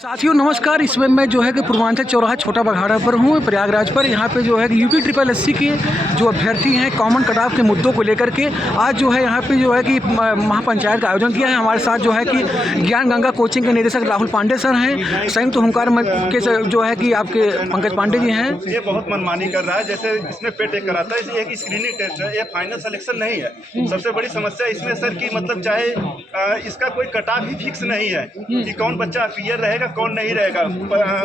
साथियों नमस्कार। इसमें मैं जो है कि पूर्वांचल चौराहा छोटा बघाड़ा पर हूँ, प्रयागराज पर। यहाँ पे जो है कि यूपी ट्रिपल एससी के जो अभ्यर्थी हैं कॉमन कट ऑफ के मुद्दों को लेकर के आज जो है यहाँ पे जो है कि महापंचायत का आयोजन किया है। हमारे साथ जो है कि ज्ञान गंगा कोचिंग के निदेशक राहुल पांडे सर हैं, संयुक्त हुंकार के जो है कि आपके पंकज पांडे जी हैं। ये बहुत मनमानी कर रहा है, जैसे इसमें पे टेक कराता है, एक स्क्रीनिंग टेस्ट है, ये फाइनल सिलेक्शन नहीं है। सबसे बड़ी समस्या इसमें सर की मतलब चाहे इसका कोई कट ऑफ ही फिक्स नहीं है कि कौन बच्चा अपीयर रहेगा कौन नहीं रहेगा।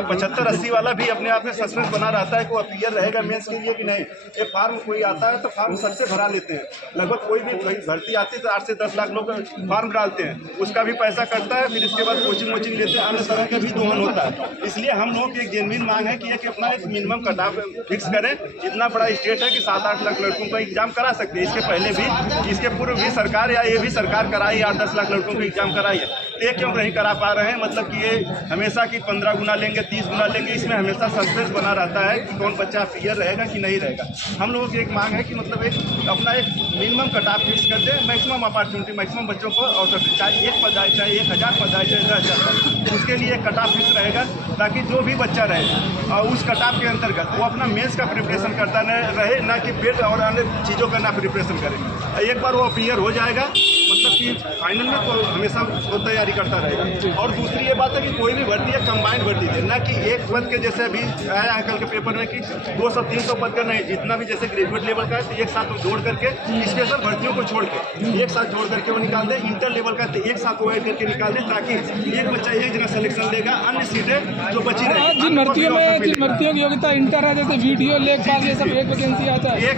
75-80 वाला भी अपने आप में सस्पेंस बना रहता है कि वो अपीयर रहेगा मेंस के लिए कि नहीं। ये फार्म कोई आता है तो फार्म सबसे भरा लेते हैं, लगभग कोई भी भर्ती आती है तो 8 से 10 लाख लोग फार्म डालते हैं, उसका भी पैसा कटता है। फिर इसके बाद कोचिंग वोचिंग लेते हैं, अन्य तरह का भी दोहन होता है। इसलिए हम लोगों की एक जेन्युइन मांग है कि अपना एक मिनिमम कट ऑफ फिक्स करें। इतना बड़ा स्टेट है कि 7-8 लाख लड़कों का एग्जाम करा सकते हैं। इसके पहले भी, इसके पूर्व भी सरकार या ये भी सरकार कराई 8-10 लाख लड़कों को एग्जाम कराई है, तो ये क्यों नहीं करा पा रहे हैं। मतलब कि ये हमेशा की 15 गुना लेंगे 30 गुना लेंगे, इसमें हमेशा सस्पेंस बना रहता है कि कौन बच्चा अपीयर रहेगा कि नहीं रहेगा। हम लोगों की एक मांग है कि मतलब एक अपना एक मिनिमम कट ऑफ फिक्स कर दे, मैक्सिमम अपॉर्चुनिटी मैक्सिमम बच्चों को अवसर दे, चाहे 1 पद आए चाहे 1000 पद आए चाहे 10,000, उसके लिए कट ऑफ फिक्स रहेगा ताकि जो भी बच्चा रहे और उस कट ऑफ के अंतर्गत वो अपना मेंस का प्रिपरेशन करता रहे, ना कि पेट और अन्य चीज़ों का ना प्रिपरेशन करे। एक बार वो अपीयर हो जाएगा मतलब कि फाइनल में तो हमेशा वो तैयारी करता रहेगा। और दूसरी ये बात है कि कोई भी भर्ती है कंबाइंड भर्ती है, ना कि एक पद के जैसे अभी आया है कल के पेपर में कि 200-300 पद का नहीं, जितना भी जैसे ग्रेजुएट लेवल का है तो एक साथ वो जोड़ करके स्पेशल भर्तियों को छोड़ के एक साथ जोड़ करके वो निकाल दे। इंटर लेवल का तो एक साथ वो ऐड करके निकाल दे ताकि एक बच्चा एक जगह सिलेक्शन लेगा, अन्य सीटें जो बची रहेगी। जिन भर्तियों की योग्यता इंटर है, जैसे वीडियो लेख पास ये सब एक वैकेंसी आता है, एक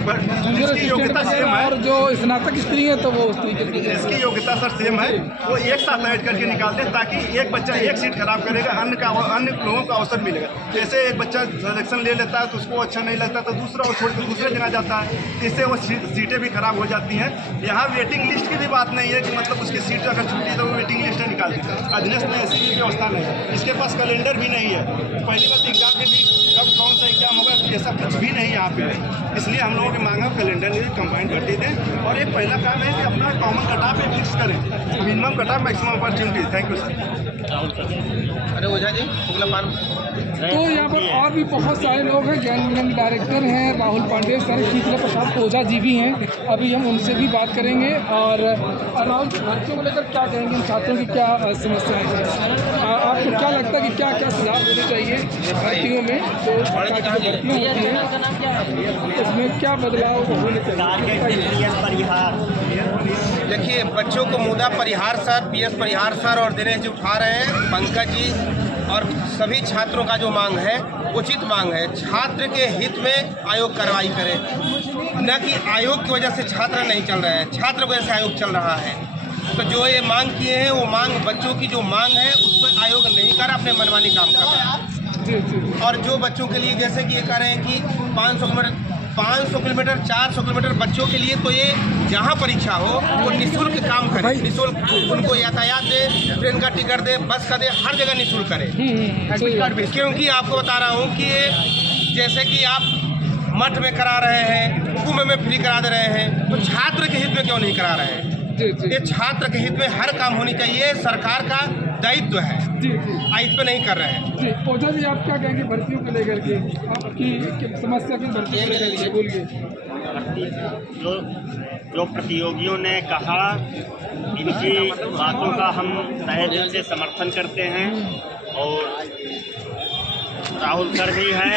योग्यता सेम है और जो स्नातक स्त्री है तो वो उस तरीके से इसकी योग्यता सर सेम है, वो एक साथ ऐड करके निकाल दे ताकि एक बच्चा एक सीट खराब करेगा, अन्य लोगों को अवसर मिलेगा। जैसे एक बच्चा सिलेक्शन ले लेता है तो उसको अच्छा नहीं लगता तो दूसरा वो छोड़ के दूसरे जगह जाता है, इससे वो सीटें भी खराब हो जाती हैं। यहाँ वेटिंग लिस्ट की भी बात नहीं है कि मतलब उसकी सीट अगर छूटी तो वो वेटिंग लिस्ट निकाल देता है। अधीनस्थ में ऐसी भी व्यवस्था नहीं है, इसके पास कैलेंडर भी नहीं है। पहली बात एग्जाम के भी कब कौन सा एग्जाम होगा ऐसा कुछ भी नहीं यहाँ पे है। इसलिए हम लोगों की मांग है कैलेंडर में कंबाइंड कर दें और एक पहला काम है कि अपना कॉमन कट ऑफ फिक्स करें, minimum cut off maximum opportunity. Thank you sir. अरे ओझा जी शुक्ला फार्म। तो यहाँ पर और भी बहुत सारे लोग हैं। ज्ञान गंगा डायरेक्टर हैं राहुल पांडे सर, शीतला प्रसाद ओझा जी भी हैं, अभी हम उनसे भी बात करेंगे। और राहुल, बच्चों को लेकर क्या कहेंगे, इन छात्रों की क्या समस्या है, आपको क्या लगता है कि क्या क्या सुझाव देने चाहिए भर्तियों में, जो भर्तियाँ होती हैं उसमें क्या बदलाव होने चाहिए। देखिए बच्चों को मुद्दा परिहार सर, PS परिहार सर और दिनेश जी उठा रहे हैं, पंकज जी और सभी छात्रों का जो मांग है उचित मांग है। छात्र के हित में आयोग कार्रवाई करे, न कि आयोग की वजह से छात्र नहीं चल रहे हैं, छात्र की वजह से आयोग चल रहा है। तो जो ये मांग किए हैं वो मांग, बच्चों की जो मांग है उस पर आयोग नहीं कर रहा, अपने मनमानी काम कर रहा है। और जो बच्चों के लिए जैसे कि ये कह रहे हैं कि 500 किलोमीटर 400 किलोमीटर बच्चों के लिए, तो ये जहाँ परीक्षा हो वो निःशुल्क काम करे, निःशुल्क उनको यातायात दे, ट्रेन का टिकट दे, बस का दे, हर जगह निःशुल्क करे। क्योंकि आपको बता रहा हूँ कि जैसे कि आप मठ में करा रहे हैं, कुंभ में फ्री करा दे रहे हैं, तो छात्र के हित में क्यों नहीं करा रहे हैं। ये छात्र के हित में हर काम होनी चाहिए, सरकार का दायित्व है, इस पे नहीं कर रहे हैं। जी ओझा जी, आप क्या कहेंगे भर्तियों को लेकर के, आपकी समस्या की भर्तियों को लेकर के बोलिए। जो प्रतियोगियों ने कहा इनकी बातों का हम तहे दिल से समर्थन करते हैं और राहुल सर भी हैं।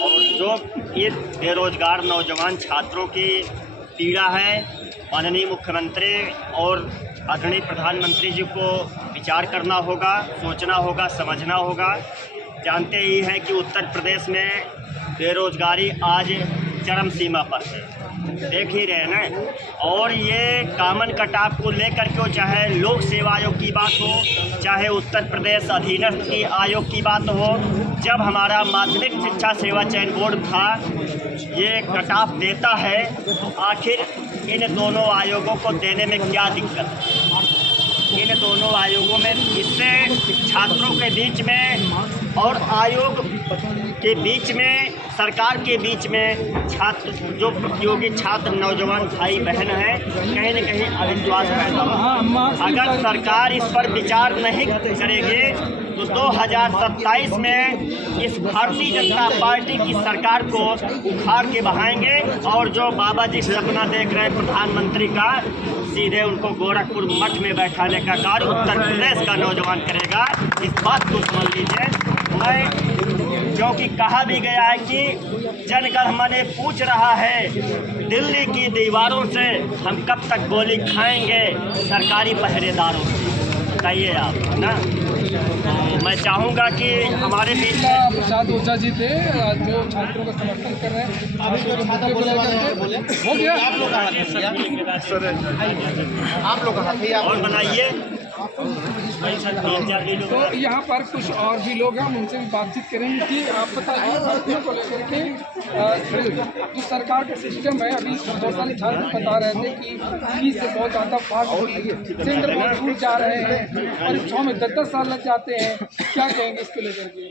और जो ये बेरोजगार नौजवान छात्रों की पीड़ा है, माननीय मुख्यमंत्री और आदरणीय प्रधानमंत्री जी को विचार करना होगा, सोचना होगा, समझना होगा। जानते ही हैं कि उत्तर प्रदेश में बेरोजगारी आज चरम सीमा पर है, देख ही रहे ना। और ये कॉमन कट ऑफ को लेकर के चाहे लोक सेवा आयोग की बात हो, चाहे उत्तर प्रदेश अधीनस्थ की आयोग की बात हो, जब हमारा माध्यमिक शिक्षा सेवा चयन बोर्ड था ये कट ऑफ देता है, आखिर इन दोनों आयोगों को देने में क्या दिक्कत है। इन दोनों आयोगों में। इससे छात्रों के बीच में और आयोग के बीच में, सरकार के बीच में छात्र, जो प्रतियोगी छात्र नौजवान भाई बहन हैं, कहीं न कहीं अविश्वास पैदा होगा। अगर सरकार इस पर विचार नहीं करेगी तो 2027 में इस भारतीय जनता पार्टी की सरकार को उखाड़ के बहाएंगे और जो बाबा जी सपना देख रहे हैं प्रधानमंत्री का, सीधे उनको गोरखपुर मठ में बैठाने का कार्य उत्तर प्रदेश का नौजवान करेगा। इस बात को समझ लीजिए। मैं, क्योंकि कहा भी गया है कि जनगण मन पूछ रहा है दिल्ली की दीवारों से हम कब तक गोली खाएंगे सरकारी पहरेदारों से, बताइए आप ना। तो मैं चाहूँगा कि हमारे बीच प्रसाद ओझा जी थे जो छात्रों का समर्थन कर रहे हैं। हो गया आप लोग और बनाइए। तो यहाँ पर कुछ और भी लोग हैं, हम उनसे भी बातचीत करेंगे कि आप बताइए भर्तियों को लेकर के जो सरकार का सिस्टम है। अभी बहुत सारे छात्र बता रहे थे कि फीस से बहुत ज़्यादा फास्ट हो रही है, सेंटर बहुत दूर जा रहे हैं, परीक्षाओं में 10-10 साल लग जाते हैं। क्या कहेंगे इसको लेकर के?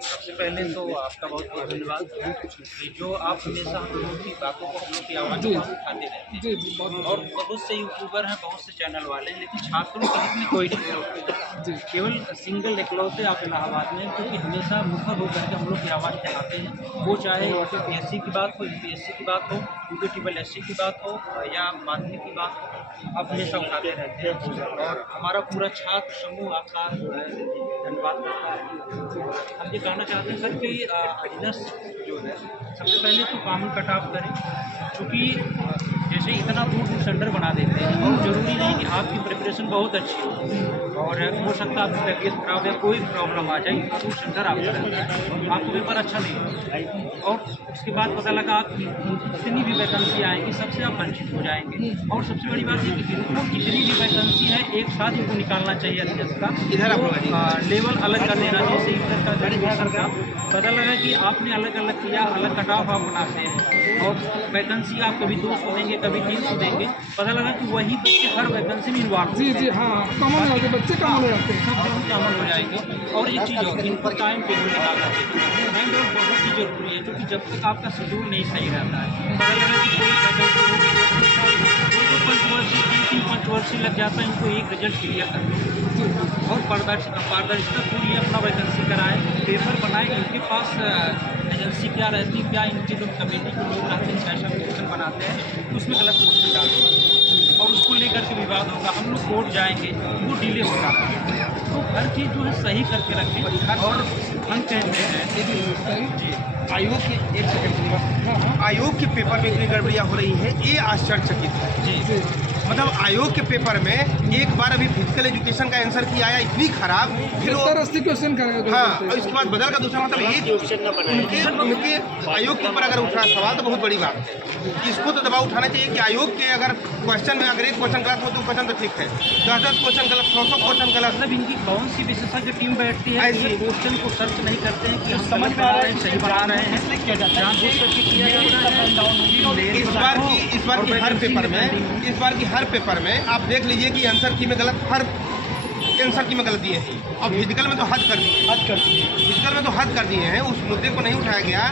सबसे पहले तो आपका बहुत बहुत धन्यवाद कि जो आप हमेशा हम लोगों की बातों को, हम लोग की आवाज़ को उठाते रहते हैं। जी जी, बहुत और बहुत से यूट्यूबर हैं, बहुत से चैनल वाले हैं, लेकिन छात्रों के हित में कोई नहीं होता। केवल सिंगल इकलौते आप इलाहाबाद में, क्योंकि हमेशा मुखर होकर के हम लोग की आवाज़ उठाते हैं। वो चाहे UPSC की बात हो, UPSC की बात हो, UPSSC की बात हो या माध्यमिक की बात हो, आप हमेशा उठाते रहते हैं। और हमारा पूरा छात्र समूह आपका जो है धन्यवाद करता है। हम ये कहना चाहते हैं सर कि अजीनस जो है सबसे पहले तो कॉमन कट ऑफ करें, क्योंकि जैसे इतना दूर दूर सेंटर बना देते हैं और ज़रूरी नहीं कि आपकी प्रिपरेशन बहुत अच्छी हो और हो सकता है आपकी तबीयत खराब या कोई प्रॉब्लम आ जाए, इतना दूर सेंटर आपका रहता है, आपको पेपर अच्छा नहीं होगा। और उसके बाद पता लगा आपकी जितनी भी वैकेंसी आएंगी सबसे आप वंचित हो जाएंगे। और सबसे बड़ी बात ये कि इनको जितनी भी वैकेंसी है एक साथ इनको निकालना चाहिए अध्यक्ष का, इधर लेवल अलग कर देना, जैसे इधर का ग्रेजुएशन का पता लगा कि आपने अलग अलग किया, अलग कट ऑफ आप बनाते हैं और वैकेंसी आप कभी 200 देंगे, कभी 300 देंगे, पता लगा कि वही बच्चे हर वैकेंसी में इन्वॉल्व। जी जी, हाँ, कॉमन हो जाते, बच्चे कॉमन हो जाते हैं, सब कॉमन हो जाएंगे। और एक चीज़ और इनको टाइम टेबल निकालना चाहिए। टाइम टेबल बहुत ही जरूरी है, क्योंकि जब तक आपका शेड्यूल नहीं सही रहता है, पता लगा कि कोई पंचवर्षी 3 पंचवर्षी लग जाता है इनको एक रिजल्ट क्लियर करने। और पारदर्शिता पूरी अपना वैकेंसी कराएं, पेपर बनाएं, इनके पास एजेंसी क्या रहती है, क्या इनके जो कमेटी के लोग रहते हैं कैसा क्वेश्चन बनाते हैं, उसमें गलत क्वेश्चन डालते हैं और उसको लेकर के विवाद होगा, हम लोग कोर्ट जाएंगे, वो डिले होगा। तो हर चीज़ जो है सही करके रखें। और हम कहते हैं जी, आयोग के एक सेकंड, आयोग के पेपर में इतनी गड़बड़ियाँ हो रही हैं, ये आश्चर्यचकित है जी। मतलब आयोग के पेपर में एक बार अभी फिजिकल एजुकेशन का आंसर की आया इतनी खराब, फिर वो 70-80 क्वेश्चन करेंगे। हाँ, और इसके बाद बदल का दूसरा मतलब एक उनके आयोग के ऊपर अगर उठा सवाल तो बहुत बड़ी बात है। इसको तो दबाव उठाना चाहिए कि आयोग के अगर क्वेश्चन में अगर एक क्वेश्चन गलत हो तो क्वेश्चन तो ठीक है, 10-10 क्वेश्चन गलत, 100 क्वेश्चन गलत, मतलब इनकी कौन सी विशेषज्ञ टीम बैठती है, ऐसी क्वेश्चन को सर्च नहीं करते हैं कि हम समझ पा रहे हैं, सही बना रहे हैं, जानबूझ करके किया जा रहा है। इस बार की हर पेपर में आप देख लीजिए कि आंसर की में गलत, हर आंसर की में गलती है। और फिजिकल में तो हद कर दिए, फिजिकल में तो हद कर दिए हैं, उस मुद्दे को नहीं उठाया गया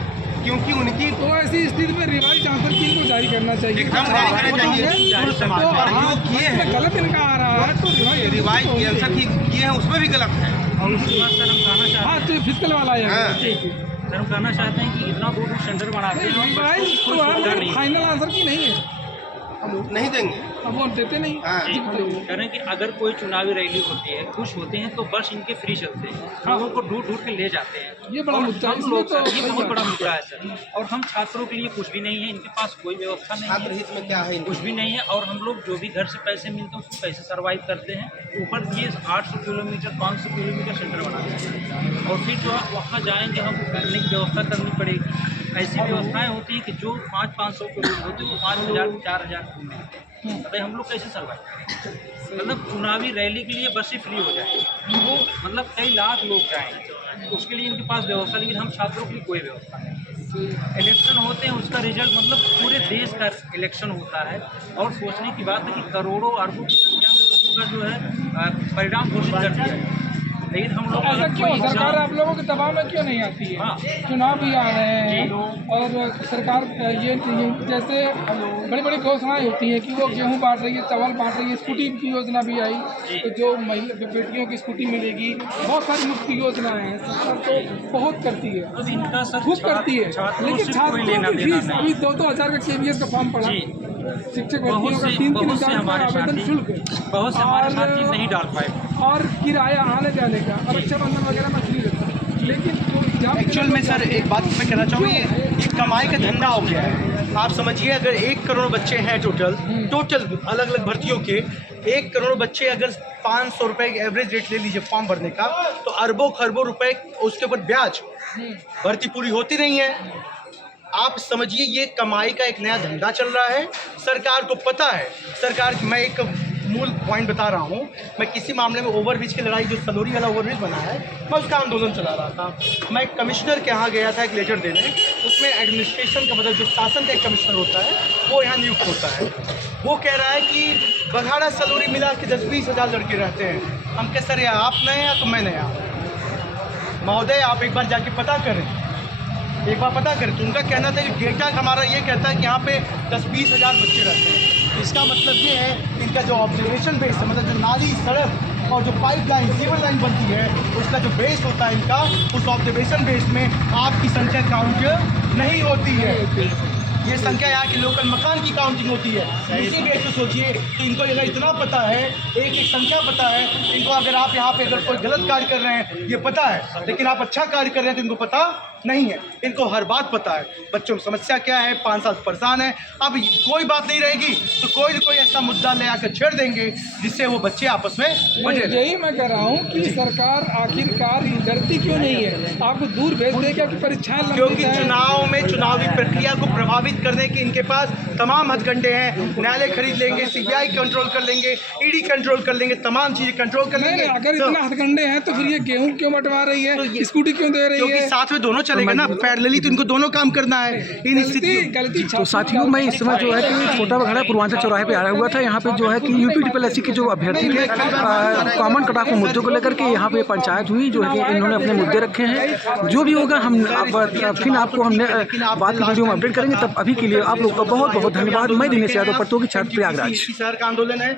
क्योंकि उनकी तो ऐसी स्थिति में रिवाइज आंसर की को जारी करना चाहिए, एकदम जारी करना चाहिए। और जो किए हैं गलत इनका आ रहा है तो रिवाइज की आंसर की किए हैं उसमें भी गलत है। और उसके बाद सर हम कहना चाहते हाँ, तो फिजिकल वाला है। हाँ। ठीक है, सर हम कहना चाहते हैं कि इतना दूर सेंटर बनाते हैं, रिवाइज तो है, फाइनल आंसर की नहीं है, नहीं देंगे, अब वो देते नहीं। हाँ। कह रहे हैं कि अगर कोई चुनावी रैली होती है, खुश होते हैं तो बस इनके फ्री चलते हैं, लोगों को ढूंढ ढूंढ के ले जाते हैं। ये बड़ा और मुद्दा है, हम इसमें लोग तो सर, ये बहुत बड़ा मुद्दा है सर। और हम छात्रों के लिए कुछ भी नहीं है, इनके पास कोई व्यवस्था नहीं छात्र है, हित में क्या है कुछ भी नहीं है। और हम लोग जो भी घर से पैसे मिलते हैं उसको कैसे सर्वाइव करते हैं, ऊपर ये 800 किलोमीटर 500 किलोमीटर सेंटर बनाते हैं और फिर जो वहाँ जाएंगे हम रहने की व्यवस्था करनी पड़ेगी। ऐसी व्यवस्थाएं होती हैं कि जो 500-500 के लोग होते हैं वो 5000-4000 मिलते हैं, बताइए हम लोग कैसे सर्वाइव करें। मतलब चुनावी रैली के लिए बसें फ्री हो जाए, वो मतलब कई लाख लोग जाएंगे, उसके लिए इनके पास व्यवस्था, लेकिन हम छात्रों के लिए कोई व्यवस्था नहीं। इलेक्शन होते हैं, उसका रिजल्ट मतलब पूरे देश का इलेक्शन होता है और सोचने की बात है कि करोड़ों अरबों की संख्या में लोगों उसका जो है परिणाम घोषित कर दिया है। लेकिन हम लोग ऐसा क्यों सरकार आप लोगों के दबाव में क्यों नहीं आती है? हाँ। चुनाव भी आ रहे हैं और सरकार ये जैसे बड़ी बड़ी घोषणाएं होती हैं कि वो गेहूं बांट रही है, चावल बांट रही है, स्कूटी की योजना भी आई तो जो महिला बेटियों की स्कूटी मिलेगी, बहुत सारी मुफ्त योजनाएं हैं, सरकार तो बहुत करती है, अब इनका सर खूब करती है, छात्रों लेकिन से कोई लेना छात्रों की देना फीस नहीं। अभी 2-2 हज़ार का KVS का फॉर्म पड़ा, जी। शिक्षक भर्तियों का 3-3 बहुत से हज़ार का हमारे आवेदन साथी शुल्क, बहुत से हमारे और- साथी नहीं डाल पाए। और किराया आने जाने का, और रक्षाबंधन वगैरह में फ्री रहता है, लेकिन जो एग्जाम एक्चुअल में सर एक बात मैं कहना चाहूँगा, ये कमाई का धंधा हो गया है। आप समझिए अगर 1 करोड़ बच्चे हैं टोटल अलग अलग भर्तियों के, 1 करोड़ बच्चे अगर 500 रुपये एवरेज रेट ले लीजिए फॉर्म भरने का, तो अरबों खरबों रुपए उसके ऊपर ब्याज, भर्ती पूरी होती नहीं है। आप समझिए ये कमाई का एक नया धंधा चल रहा है, सरकार को पता है। सरकार, मैं एक मूल पॉइंट बता रहा हूँ, मैं किसी मामले में ओवरब्रिज की लड़ाई, जो सलोरी वाला ओवरब्रिज बना है, मैं उसका आंदोलन चला रहा था। मैं कमिश्नर के यहाँ गया था एक लेटर देने, उसमें एडमिनिस्ट्रेशन का मतलब जो शासन का एक कमिश्नर होता है वो यहाँ नियुक्त होता है। वो कह रहा है कि बघाड़ा सलोरी मिला के 10-20 हज़ार लड़के रहते हैं। हम कह सर आप नए हैं तो मैं नया, महोदय आप एक बार जाके पता करें, एक बार पता करें। तो उनका कहना था कि डेटा हमारा ये कहता है कि यहाँ पे 10-20 हज़ार बच्चे रहते हैं। इसका मतलब ये है इनका जो ऑब्जर्वेशन बेस है, मतलब जो नाली, सड़क और जो पाइपलाइन, सीवर लाइन बनती है, उसका जो बेस होता है इनका, उस ऑब्जर्वेशन बेस में आपकी संख्या काउंट नहीं होती है। ये संख्या यहाँ की लोकल मकान की काउंटिंग होती है। इसी बेस पे सोचिए कि इनको अगर इतना पता है, एक संख्या पता है, इनको अगर आप यहाँ पे अगर कोई गलत कार्य कर रहे हैं ये पता है, लेकिन आप अच्छा कार्य कर रहे हैं तो इनको पता नहीं है। इनको हर बात पता है, बच्चों की समस्या क्या है, 5 साल परेशान है। अब कोई बात नहीं रहेगी तो कोई न कोई ऐसा मुद्दा ले आकर छेड़ देंगे जिससे वो बच्चे आपस में बटे रहें। यही मैं कह रहा हूँ कि सरकार आखिरकार डरती क्यों नहीं है, आपको दूर भेज देगा कि परीक्षाएं लंबित क्योंकि हैं। चुनाव में चुनावी प्रक्रिया को प्रभावित करने के इनके पास तमाम हथकंडे हैं। न्यायालय खरीद लेंगे, CBI कंट्रोल कर लेंगे, ED कंट्रोल कर लेंगे, तमाम चीजें कंट्रोल कर लेंगे। अगर इतना हथकंडे हैं तो फिर ये गेहूं क्यों बंटवा रही है, स्कूटी क्यों दे रही क्योंकि है? साथ में दोनों चलेगा ना, पैरेलली तो इनको दोनों काम करना है। इन स्थितियों गलती तो साथियों, मैं इस समय जो है कि छोटा बघाड़ा पूर्वांचल चौराहे पे आया हुआ था। यहाँ पे जो है कि UP TSS के जो अभ्यर्थी थे, कॉमन कट ऑफ के मुद्दों को लेकर के यहाँ पे पंचायत हुई, जो है कि इन्होंने अपने मुद्दे रखे हैं। जो भी होगा हम फिर आपको हमने बाद की वीडियो में अपडेट करेंगे। तब अभी के लिए आप लोग का बहुत बहुत धन्यवाद। मैं दिनेश यादव, पटोगी छात्र, प्रयागराज। शहर का आंदोलन है।